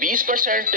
20%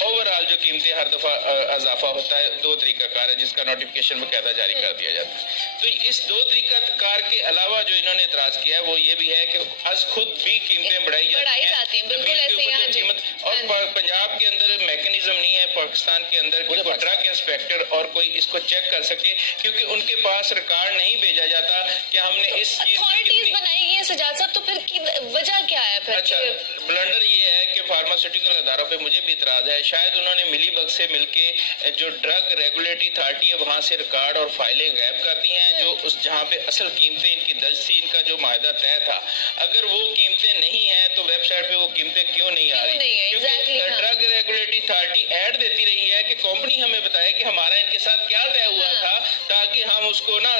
over all جو قیمتیں ہر دفعہ اضافہ ہوتا ہے 2 طریقہ کار ہے جس کا نوٹیفکیشن باقاعدہ جاری کر دیا جاتا ہے. تو اس 2 طریقہ کار کے علاوہ جو انہوں نے اعتراض کیا ہے وہ یہ بھی ہے کہ از خود بھی قیمتیں بڑھائی جاتی ہیں بالکل ایسے ہی. اور پنجاب کے اندر میکنزم نہیں ہے پاکستان کے اندر کوئی ڈرگ انسپیکٹر اور کوئی اس کو چیک کر سکے کیونکہ ان کے پاس ریکارڈ نہیں بھیجا جاتا کہ ہم نے اس چیز اتھارٹیز بنائی گئی ہیں سجاد صاحب تو پھر وجہ کیا ہے پھر؟ اچھا بلنڈر یہ ہے کہ فارماسیوٹیکل اداروں پہ مجھے بھی اعتراض ہے شاید انہوں نے ملی بگ سے مل کے جو ڈرگ ریگولیٹری اتھارٹی ہے وہاں سے ریکارڈ اور فائلیں غائب کر دی ہیں جو اس جہاں پہ اصل قیمتیں ان کی درج تھی ان کا جو معاہدہ طے تھا اگر وہ قیمتیں نہیں ہیں تو ویب سائٹ پہ وہ قیمتیں کیوں نہیں آ رہی کیونکہ ڈرگ ریگولیٹری اتھارٹی ایڈ دیتی رہی ہے کہ کمپنی ہمیں بتائے کہ ہمارا ان کے ساتھ کیا طے ہوا تھا تاکہ ہم اس کو نا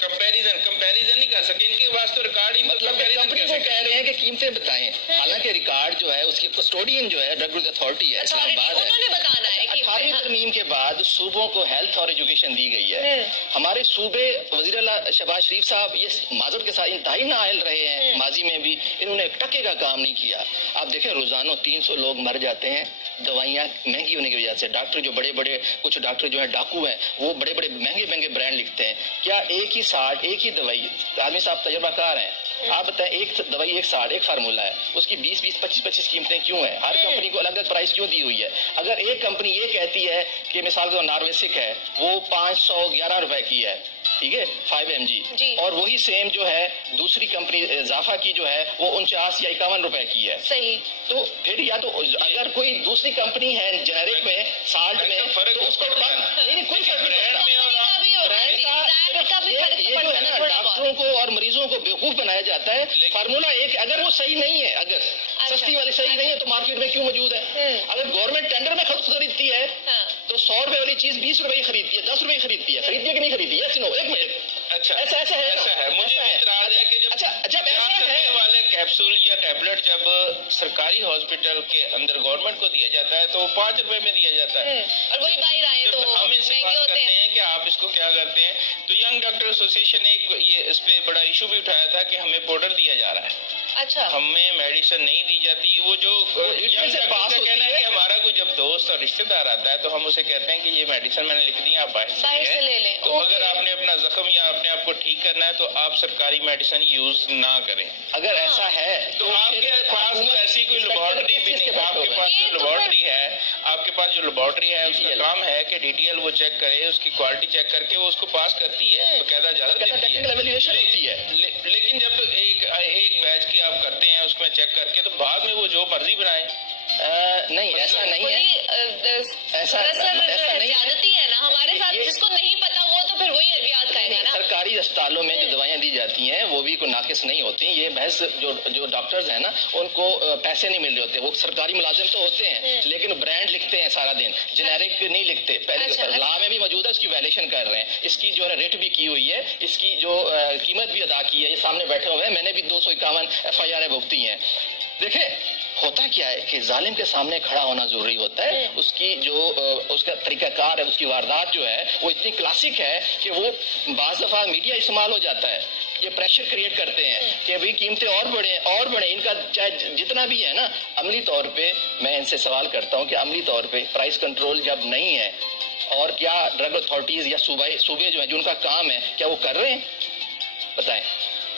کمپیریزن نہیں کر سکے ان کے پاس تو ریکارڈ ہی مطلب کمپنی کو کہہ رہے ہیں کہ قیمتیں بتائیں حالانکہ ریکارڈ جو ہے اس کی کسٹوڈین جو ہے ڈرگ اتھارٹی ہے اسلام آباد ہے. انہوں نے بتانا ہے. 18ویں ترمیم کے بعد صوبوں کو ہیلتھ اور ایجوکیشن دی گئی ہے. ہمارے صوبے وزیر اعلیٰ شہباز شریف صاحب یہ معذرت کے ساتھ انتہائی نااہل رہے ہیں ماضی میں بھی انہوں نے 1 ٹکے کا کام نہیں کیا. آپ دیکھیں روزانہ 300 لوگ مر جاتے ہیں دوائیاں مہنگی ہونے کی وجہ سے. ڈاکٹر جو بڑے بڑے کچھ ڈاکٹر جو ہیں ڈاکو ہیں وہ بڑے بڑے مہنگے برانڈ لکھتے ہیں. کیا ایک ہی دوائی آدمی صاحب تجربہ کار ہیں آپ بتائیں ایک دوائی 160 ایک فارمولہ ہے اس کی 20 25 قیمتیں کیوں ہیں؟ ہر کمپنی کو الگ الگ پرائس کیوں دی ہوئی ہے؟ اگر ایک کمپنی یہ کہتی ہے کہ مثال کے نارویسک ہے وہ 511 روپے کی ہے ٹھیک ہے 5 mg اور وہی سیم جو ہے دوسری کمپنی اضافہ کی جو ہے وہ 49 یا 51 روپے کی ہے صحیح. تو پھر یا تو اگر کوئی دوسری کمپنی ہے جنیرک میں سالٹ میں تو اس کو نہیں کوئی فرق نہیں پڑتا. یہ جو ہے نا ڈاکٹروں کو اور مریضوں کو بیوقوف بنایا جاتا ہے. فارمولہ ایک اگر وہ صحیح نہیں ہے اگر سستی والی صحیح نہیں ہے تو مارکیٹ میں کیوں موجود ہے؟ اگر گورنمنٹ ٹینڈر میں خریدتی ہے تو 100 روپے والی چیز 20 روپے خریدتی ہے 10 روپے خریدتی ہے کہ نہیں خریدتی ہے؟ ایک منٹ اچھا ایسا ہے مجھے اعتراض ہے کہ جب ایسا ہے والے کیپسول یا ٹیبلٹ جب سرکاری ہاسپٹل کے اندر گورنمنٹ کو دیا جاتا ہے تو 5 روپے میں دیا جاتا ہے اور وہی باہر آئے تو ہم ان سے بات کرتے ہیں کہ آپ اس کو کیا کرتے ہیں تو ینگ ڈاکٹر ایسوسیشن نے یہ اس پہ بڑا ایشو بھی اٹھایا تھا کہ ہمیں پاؤڈر دیا جا رہا ہے. اچھا ہمیں میڈیسن نہیں دی جاتی. وہ جو پاس کہنا ہے کہ ہمارا کوئی جب دوست اور رشتے دار آتا ہے تو ہم اسے کہتے ہیں کہ یہ میڈیسن میں نے لکھ دی آپ باہر سے لے لیں. تو اگر آپ نے اپنا زخم یا اپنے آپ کو ٹھیک کرنا ہے تو آپ سرکاری میڈیسن یوز نہ کریں. اگر ایسا ہے تو آپ کے پاس ایسی کوئی لیبارٹری بھی نہیں. آپ کے پاس جو لیبارٹری ہے آپ کے پاس جو لیبارٹری ہے اس کا کام ہے کہ DTL وہ چیک کرے اس کی کوالٹی چیک کر کے وہ اس کو پاس کرتی ہے باقاعدہ اجازت دیتی ہے. لیکن جب ایک بیچ کی آپ کرتے ہیں اس میں چیک کر کے تو بعد میں وہ جو مرضی بنائیں نہیں ایسا نہیں ہے. ایسا زیادتی ہے نا ہمارے ساتھ جس کو نہیں پتا وہ تو پھر وہی ادویات کہے گا نا. سرکاری اسپتالوں میں جو دوائیاں دی جاتی ہیں وہ بھی کوئی ناقص نہیں ہوتی. یہ بحث جو ڈاکٹرز ہیں نا ان کو پیسے نہیں مل رہے ہوتے. وہ سرکاری ملازم تو ہوتے ہیں لیکن برانڈ لکھتے ہیں سارا دن جنیرک نہیں لکھتے. پہلے لا میں بھی موجود ہے اس کی وائلیشن کر رہے ہیں. اس کی جو ہے ریٹ بھی کی ہوئی ہے اس کی جو قیمت بھی ادا کی ہے. یہ سامنے بیٹھے ہوئے ہیں میں نے بھی 251 FIR بھگتی ہیں. دیکھیں ہوتا کیا ہے کہ ظالم کے سامنے کھڑا ہونا ضروری ہوتا ہے. اس کی جو اس کا طریقہ کار ہے اس کی واردات جو ہے وہ اتنی کلاسک ہے کہ وہ بعض دفعہ میڈیا استعمال ہو جاتا ہے. یہ پریشر کریٹ کرتے ہیں کہ ابھی قیمتیں اور بڑھیں ان کا چاہے جتنا بھی ہے نا. عملی طور پہ میں ان سے سوال کرتا ہوں کہ عملی طور پہ پرائس کنٹرول جب نہیں ہے اور کیا ڈرگ اتھارٹیز یا صوبے جو ہیں جو ان کا کام ہے کیا وہ کر رہے ہیں بتائیں.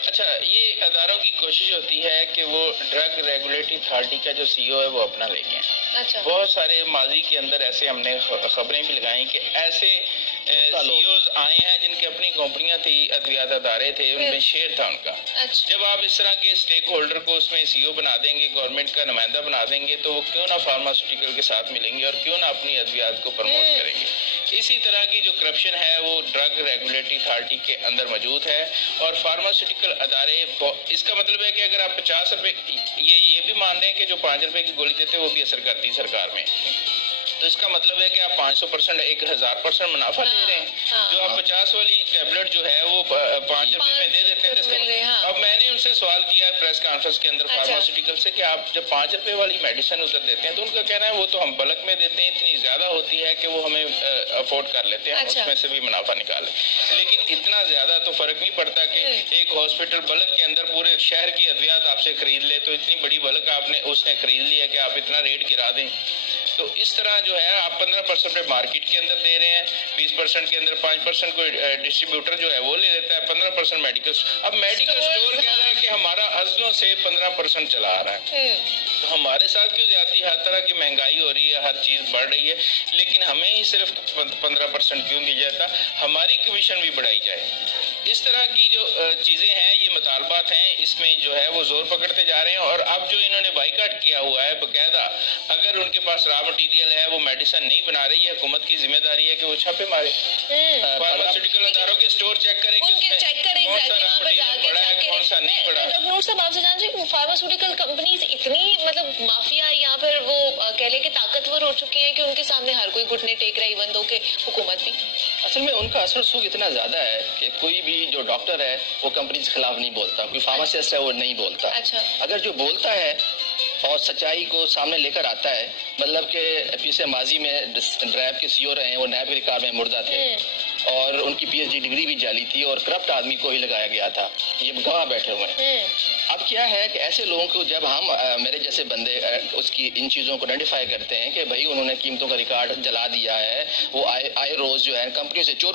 اچھا یہ اداروں کی کوشش ہوتی ہے کہ وہ ڈرگ ریگولیٹری اتھارٹی کا جو CEO ہے وہ اپنا لے گئے. بہت سارے ماضی کے اندر ایسے ہم نے خبریں بھی لگائیں کہ ایسے CEOs آئے ہیں جن کی اپنی کمپنیاں تھی ادویات ادارے تھے ان میں شیئر تھا ان کا. جب آپ اس طرح کے اسٹیک ہولڈر کو اس میں CEO بنا دیں گے گورنمنٹ کا نمائندہ بنا دیں گے تو وہ کیوں نہ فارماسیوٹیکل کے ساتھ ملیں گے اور کیوں نہ اپنی ادویات کو پروموٹ کریں گے. اسی طرح کی جو کرپشن ہے وہ ڈرگ ریگولیٹری اتھارٹی کے اندر موجود ہے اور فارماسیوٹیکل ادارے. اس کا مطلب ہے کہ اگر آپ 50 روپے یہ بھی مان رہے ہیں کہ جو 5 روپے کی گولی دیتے وہ بھی اثر کرتی سرکار میں تو اس کا مطلب ہے کہ آپ 500%، 1000% منافع لے رہے ہیں. جو آپ 50 والی ٹیبلٹ جو ہے وہ 5 روپے میں دے دیتے ہیں. اب میں نے ان سے سوال کیا پریس کانفرنس کے اندر فارماسیوٹیکل سے کہ آپ جب 5 روپے والی میڈیسن ادھر دیتے ہیں تو ان کا کہنا ہے وہ تو ہم بلک میں دیتے ہیں، اتنی زیادہ ہوتی ہے کہ وہ ہمیں افورڈ کر لیتے ہیں، اس میں سے بھی منافع نکالیں. لیکن اتنا زیادہ تو فرق نہیں پڑتا کہ ایک ہاسپٹل بلک کے اندر پورے شہر کی ادویات آپ سے خرید لے، تو اتنی بڑی بلک اس نے خرید لی ہے کہ آپ اتنا ریٹ گرا دیں. تو اس طرح جو ہے آپ 15% پہ مارکیٹ کے اندر دے رہے ہیں، 20% کے اندر 5% کوئی ڈسٹریبیوٹر جو ہے وہ لے لیتا ہے، 15% میڈیکل. اب میڈیکل اسٹور کہہ رہا ہے کہ ہمارا ازلوں سے 15% چلا آ رہا ہے. تو ہمارے ساتھ کیوں زیادتی؟ ہر طرح کی مہنگائی ہو رہی ہے، ہر چیز بڑھ رہی ہے، لیکن ہمیں ہی صرف 15% کیوں دیا جاتا؟ ہماری کمیشن بھی بڑھائی جائے. اس طرح کی جو چیزیں ہیں، یہ مطالبات ہیں، اس میں جو ہے وہ زور پکڑتے جا رہے ہیں. اور اب جو انہوں نے بائیکاٹ کیا ہوا ہے باقاعدہ، اگر ان کے پاس را مٹیریل ہے، وہ میڈیسن نہیں بنا رہی ہے، حکومت کی ذمہ داری ہے کہ وہ چھاپے مارے، فارماسیوٹیکل اداروں کے اسٹور چیک کریں کون سا پڑا ہے کون سا نہیں پڑا. ڈاکٹر نور صاحب آپ سے جان چاہیے فارماسیوٹیکل کمپنیز اتنی مطلب مافیا یہاں پر وہ کہہ لیں کہ طاقتور ہو چکی ہیں کہ ان کے سامنے ہر کوئی گھٹنے ٹیک رہا ہے، ایون دو کہ حکومت بھی. اصل میں ان کا اثر سوگ اتنا زیادہ ہے کہ کوئی بھی جو ڈاکٹر ہے وہ کمپنی کے خلاف نہیں بولتا، کوئی فارماسسٹ ہے وہ نہیں بولتا. اگر جو بولتا ہے اور سچائی کو سامنے لے کر آتا ہے، مطلب کہ پیچھے ماضی میں ریب کے سی او رہے ہیں، وہ نیب کے ریکارڈ میں مردہ تھے اور ان کی پی ایچ ڈی ڈگری بھی جعلی تھی اور کرپٹ آدمی کو ہی لگایا گیا تھا. یہ گواہ بیٹھے ہوئے ہیں. اب کیا ہے کہ ایسے لوگوں کو جب ہم میرے جیسے بندے اس کی ان چیزوں کو آئیڈینٹیفائی کرتے ہیں کہ بھائی انہوں نے قیمتوں کا ریکارڈ جلا دیا ہے، وہ آئے روز جو ہے کمپنیوں سے چوروں